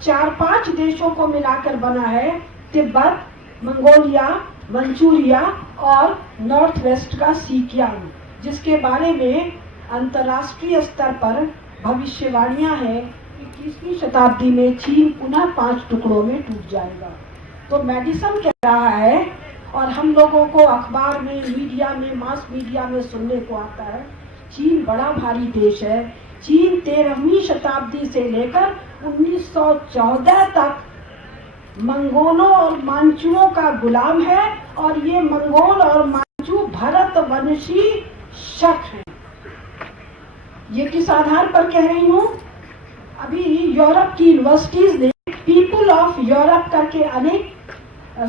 4-5 देशों को मिलाकर बना है, तिब्बत, मंगोलिया, मंचूरिया और नॉर्थ वेस्ट का सिकियांग, जिसके बारे में अंतर्राष्ट्रीय स्तर पर भविष्यवाणियां हैं कि 21वीं शताब्दी में चीन पुनः 5 टुकड़ों में टूट जाएगा। तो मेडिसन कह रहा है और हम लोगों को अखबार में, मीडिया में, मास मीडिया में सुनने को आता है, चीन बड़ा भारी देश है। चीन 13वीं शताब्दी से लेकर 1914 तक मंगोलों और मांचुओं का गुलाम है और ये मंगोल और मांचू भारतवंशी शक हैं। ये किस आधार पर कह रही हूँ? अभी यूरोप की यूनिवर्सिटीज ने पीपल ऑफ यूरोप करके अनेक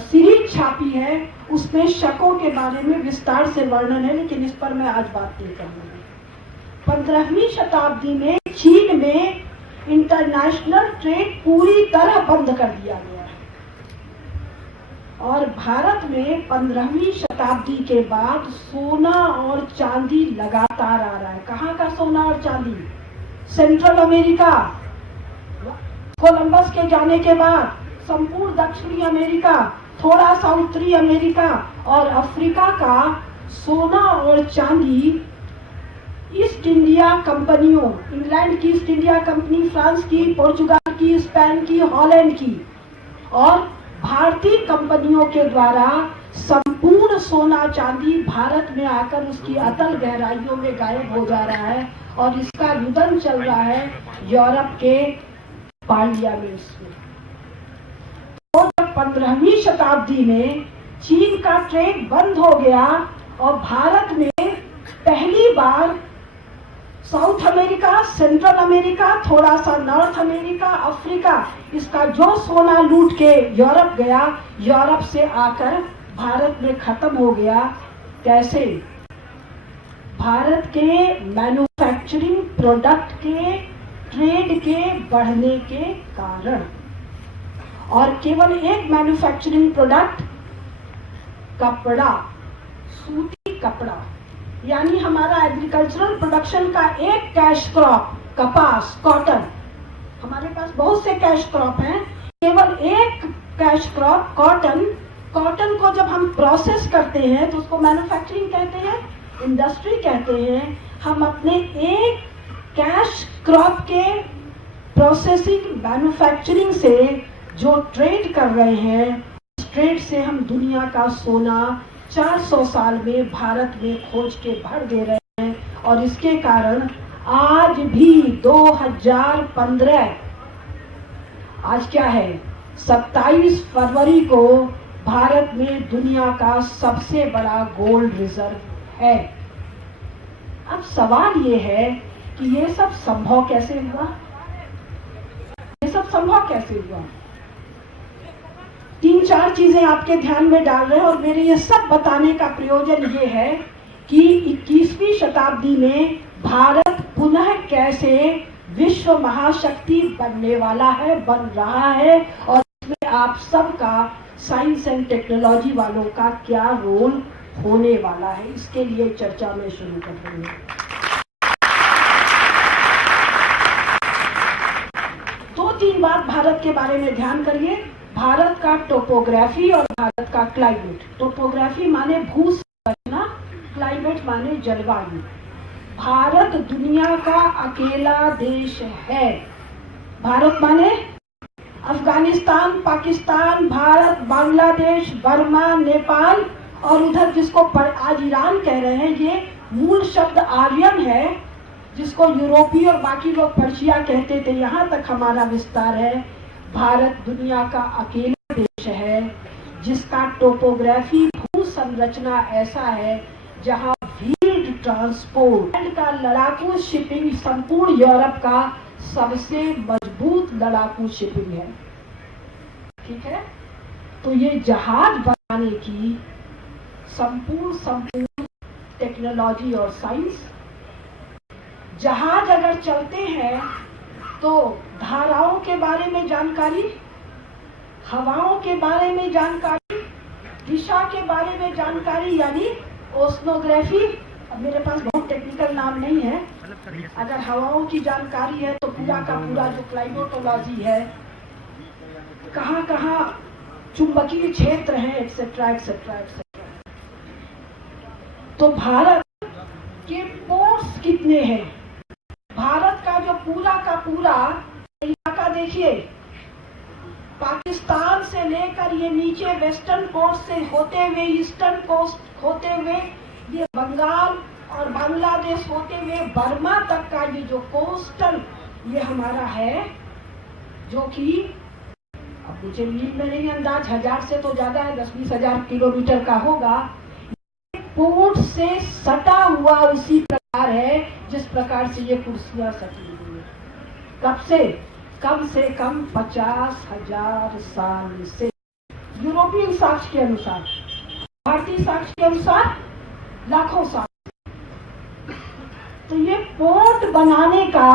सीरीज छापी है, उसमें शकों के बारे में विस्तार से वर्णन है, लेकिन इस पर मैं आज बात नहीं करूंगी। 15वीं शताब्दी में चीन में इंटरनेशनल ट्रेड पूरी तरह बंद कर दिया गया है और भारत में 15वीं शताब्दी के बाद सोना और चांदी लगातार आ रहा है। कहाँ का सोना और चांदी? सेंट्रल अमेरिका, कोलंबस के जाने के बाद संपूर्ण दक्षिणी अमेरिका, थोड़ा सा उत्तरी अमेरिका और अफ्रीका का सोना और चांदी ईस्ट इंडिया कंपनियों, इंग्लैंड की ईस्ट इंडिया कंपनी, फ्रांस की, पोर्चुगाल की, स्पेन की, हॉलैंड की और भारतीय कंपनियों के द्वारा संपूर्ण सोना चांदी भारत में आकर उसकी अतल गहराइयों में गायब हो जा रहा है और इसका रुदन चल रहा है यूरोप के पार्लियामेंट्स में। तो जब 15वीं शताब्दी में चीन का ट्रेड बंद हो गया और भारत में पहली बार साउथ अमेरिका, सेंट्रल अमेरिका, थोड़ा सा नॉर्थ अमेरिका, अफ्रीका, इसका जो सोना लूट के यूरोप गया, यूरोप से आकर भारत में खत्म हो गया। कैसे? भारत के मैन्युफैक्चरिंग प्रोडक्ट के ट्रेड के बढ़ने के कारण। और केवल एक मैन्युफैक्चरिंग प्रोडक्ट, कपड़ा, सूती कपड़ा, यानी हमारा एग्रीकल्चरल प्रोडक्शन का एक कैश क्रॉप कपास, कॉटन, हमारे पास बहुत से कैश क्रॉप हैं, केवल एक कैश क्रॉप कॉटन। कॉटन को जब हम प्रोसेस करते हैं तो उसको मैन्युफैक्चरिंग कहते हैं, इंडस्ट्री कहते हैं। हम अपने एक कैश क्रॉप के प्रोसेसिंग, मैन्युफैक्चरिंग से जो ट्रेड कर रहे हैं, उस ट्रेड से हम दुनिया का सोना 400 साल में भारत में खोज के भर दे रहे हैं और इसके कारण आज भी 2015, आज क्या है, 27 फरवरी को भारत में दुनिया का सबसे बड़ा गोल्ड रिजर्व है। अब सवाल ये है कि ये सब संभव कैसे हुआ? ये सब संभव कैसे हुआ? 3-4 चीजें आपके ध्यान में डाल रहे हैं और मेरे ये सब बताने का प्रयोजन ये है कि 21वीं शताब्दी में भारत पुनः कैसे विश्व महाशक्ति बनने वाला है, बन रहा है और इसमें आप सबका, साइंस एंड टेक्नोलॉजी वालों का क्या रोल होने वाला है, इसके लिए चर्चा में शुरू कर रही हूँ। 2-3 बात भारत के बारे में ध्यान करिए। भारत का टोपोग्राफी और भारत का क्लाइमेट। टोपोग्राफी माने भूसंरचना, क्लाइमेट माने जलवायु। भारत दुनिया का अकेला देश है। भारत माने अफगानिस्तान, पाकिस्तान, भारत, बांग्लादेश, बर्मा, नेपाल और उधर जिसको आज ईरान कह रहे हैं, ये मूल शब्द आर्यन है, जिसको यूरोपीय और बाकी लोग पर्शिया कहते थे, यहाँ तक हमारा विस्तार है। भारत दुनिया का अकेला देश है जिसका टोपोग्राफी, भू संरचना ऐसा है जहाँ व्हील्ड ट्रांसपोर्ट का लड़ाकू शिपिंग संपूर्ण यूरोप का सबसे मजबूत लड़ाकू शिपिंग है। ठीक है, तो ये जहाज बनाने की संपूर्ण टेक्नोलॉजी और साइंस। जहाज अगर चलते हैं तो धाराओं के बारे में जानकारी, हवाओं के बारे में जानकारी, दिशा के बारे में जानकारी यानी ओशनोग्राफी। अब मेरे पास बहुत टेक्निकल नाम नहीं है। अगर हवाओं की जानकारी है तो पूरा का पूरा जो क्लाइमेटोलॉजी है कहाँ कहाँ चुंबकीय क्षेत्र है, एक्सेट्रा एक्सेट्रा एक्सेट्रा। तो भारत के पोर्ट्स कितने हैं? भारत का जो पूरा का पूरा इलाका देखिए, पाकिस्तान से लेकर ये नीचे वेस्टर्न कोस्ट से होते हुए, ईस्टर्न कोस्ट होते हुए, ये बंगाल और बांग्लादेश होते हुए बर्मा तक का ये जो कोस्टल ये हमारा है, जो कि अब मुझे मील में नहीं अंदाज, 1000 से तो ज्यादा है, 10-20 हजार किलोमीटर का होगा। पोर्ट से सटा हुआ उसी प्रकार है जिस प्रकार से ये कुर्सियां सटी हुई है। कब से? कम से कम 50,000 साल से। यूरोपियन साक्ष्य के अनुसार, भारतीय साक्ष्य के अनुसार लाखों साल। तो ये पोर्ट बनाने का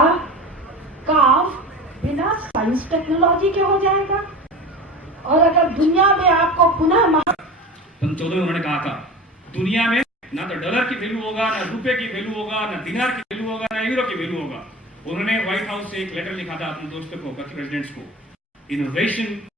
काम बिना साइंस टेक्नोलॉजी के हो जाएगा। और अगर दुनिया में आपको पुनः 14 में उन्होंने कहा था दुनिया में ना तो डॉलर की वैल्यू होगा, ना रुपए की वैल्यू होगा, ना दिनार की वैल्यू होगा, ना यूरो की वैल्यू होगा। उन्होंने व्हाइट हाउस से एक लेटर लिखा था अपने दोस्तों को, प्रेसिडेंट्स को, इनोवेशन